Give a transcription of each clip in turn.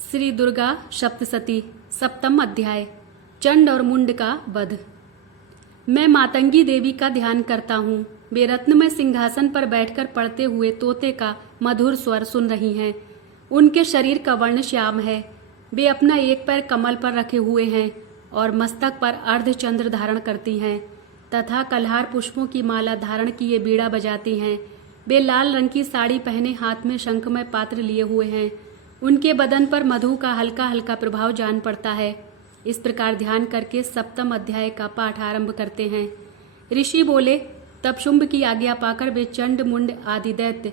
श्री दुर्गा सप्तशती सप्तम अध्याय चंड और मुंड का वध। मैं मातंगी देवी का ध्यान करता हूँ। वे रत्नमय सिंहासन पर बैठकर पढ़ते हुए तोते का मधुर स्वर सुन रही हैं। उनके शरीर का वर्ण श्याम है। वे अपना एक पैर कमल पर रखे हुए हैं और मस्तक पर अर्धचंद्र धारण करती हैं तथा कल्हार पुष्पों की माला धारण किए बीड़ा बजाती हैं। वे लाल रंग की साड़ी पहने हाथ में शंखमय पात्र लिए हुए हैं। उनके बदन पर मधु का हल्का हल्का प्रभाव जान पड़ता है। इस प्रकार ध्यान करके सप्तम अध्याय का पाठ आरंभ करते हैं। ऋषि बोले, तब शुंभ की आज्ञा पाकर वे चंड मुंड आदि दैत्य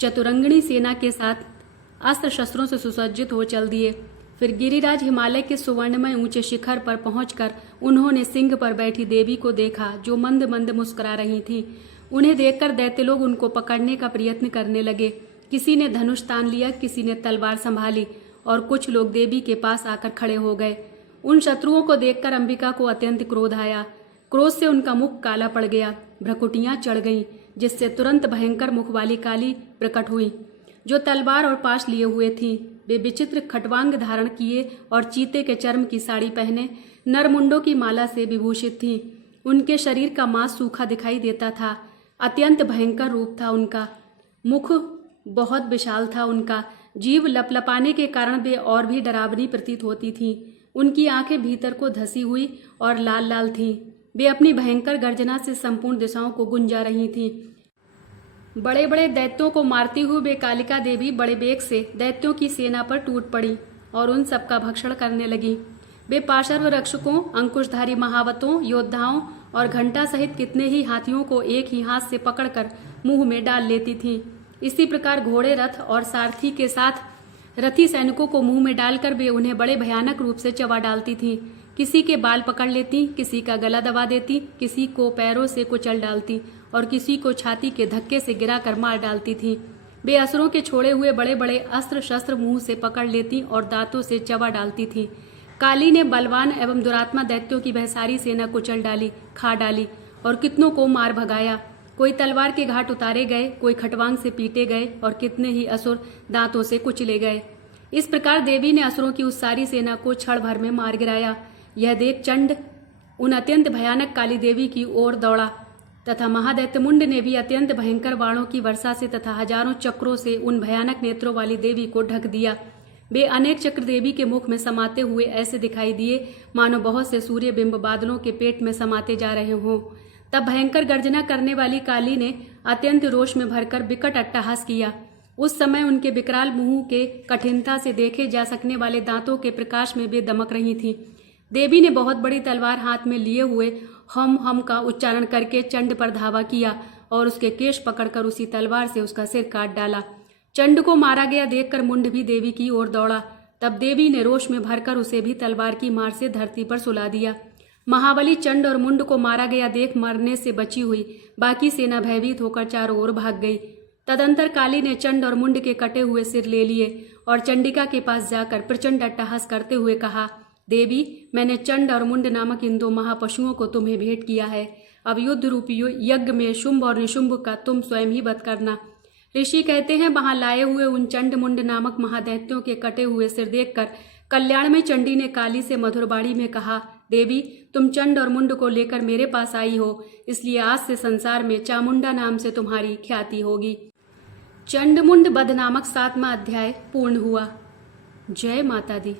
चतुरंगिणी सेना के साथ अस्त्र शस्त्रों से सुसज्जित हो चल दिए। फिर गिरिराज हिमालय के सुवर्णमय ऊंचे शिखर पर पहुंचकर उन्होंने सिंह पर बैठी देवी को देखा, जो मंद मंद मुस्कुरा रही थी। उन्हें देखकर दैत्य लोग उनको पकड़ने का प्रयत्न करने लगे। किसी ने धनुष तान लिया, किसी ने तलवार संभाली और कुछ लोग देवी के पास आकर खड़े हो गए। उन शत्रुओं को देखकर अंबिका को अत्यंत क्रोध आया। क्रोध से उनका मुख काला पड़ गया, भ्रकुटियां चढ़ गईं, जिससे तुरंत भयंकर मुख वाली काली प्रकट हुई, जो तलवार और पाश लिए हुए थी। वे विचित्र खटवांग धारण किए और चीते के चर्म की साड़ी पहने नरमुंडों की माला से विभूषित थीं। उनके शरीर का मांस सूखा दिखाई देता था। अत्यंत भयंकर रूप था उनका। मुख बहुत विशाल था उनका। जीभ लपलपाने के कारण वे और भी डरावनी प्रतीत होती थीं। उनकी आंखें भीतर को धसी हुई और लाल लाल थीं। वे अपनी भयंकर गर्जना से संपूर्ण दिशाओं को गुंजा रही थीं। बड़े बड़े दैत्यों को मारती हुई वे कालिका देवी बड़े वेग से दैत्यों की सेना पर टूट पड़ी और उन सबका भक्षण करने लगी। वे पाशर्व रक्षकों, अंकुशधारी महावतों, योद्धाओं और घंटा सहित कितने ही हाथियों को एक ही हाथ से पकड़कर मुंह में डाल लेती थीं। इसी प्रकार घोड़े, रथ और सारथी के साथ रथी सैनिकों को मुंह में डालकर वे उन्हें बड़े भयानक रूप से चबा डालती थीं। किसी के बाल पकड़ लेती, किसी का गला दबा देती, किसी को पैरों से कुचल डालती और किसी को छाती के धक्के से गिराकर मार डालती थीं। वे असुरों के छोड़े हुए बड़े बड़े अस्त्र शस्त्र मुंह से पकड़ लेती और दांतों से चबा डालती थीं। काली ने बलवान एवं दुरात्मा दैत्यों की वह सारी सेना कुचल डाली, खा डाली और कितनों को मार भगाया। कोई तलवार के घाट उतारे गए, कोई खटवांग से पीटे गए और कितने ही असुर दांतों से कुचले गए। इस प्रकार देवी ने असुरों की उस सारी सेना को क्षण भर में मार गिराया। यह देख चंड उन अत्यंत भयानक काली देवी की ओर दौड़ा तथा महादैत्य मुंड ने भी अत्यंत भयंकर बाणों की वर्षा से तथा हजारों चक्रों से उन भयानक नेत्रों वाली देवी को ढक दिया। वे अनेक चक्र देवी के मुख में समाते हुए ऐसे दिखाई दिए मानो बहुत से सूर्य बिंब बादलों के पेट में समाते जा रहे हों। तब भयंकर गर्जना करने वाली काली ने अत्यंत रोष में भरकर विकट अट्टहास किया। उस समय उनके विकराल मुंह के कठिनता से देखे जा सकने वाले दांतों के प्रकाश में वे दमक रही थीं। देवी ने बहुत बड़ी तलवार हाथ में लिए हुए हम का उच्चारण करके चंड पर धावा किया और उसके केश पकड़कर उसी तलवार से उसका सिर काट डाला। चंड को मारा गया देखकर मुंड भी देवी की ओर दौड़ा। तब देवी ने रोष में भरकर उसे भी तलवार की मार से धरती पर सुला दिया। महाबली चंड और मुंड को मारा गया देख मरने से बची हुई बाकी सेना भयभीत होकर चारों ओर भाग गई। तदंतर काली ने चंड और मुंड के कटे हुए सिर ले लिए और चंडिका के पास जाकर प्रचंड अट्टहास करते हुए कहा, देवी, मैंने चंड और मुंड नामक इन दो महापशुओं को तुम्हें भेंट किया है। अब युद्ध रूपी यज्ञ में शुंभ और निशुंभ का तुम स्वयं ही वध करना। ऋषि कहते हैं, वहां लाए हुए उन चंड मुंड नामक महादैत्यों के कटे हुए सिर देखकर कल्याण में चंडी ने काली से मधुरबाड़ी में कहा, देवी, तुम चंड और मुंड को लेकर मेरे पास आई हो, इसलिए आज से संसार में चामुंडा नाम से तुम्हारी ख्याति होगी। चंड मुंड वध नामक 7वां अध्याय पूर्ण हुआ। जय माता दी।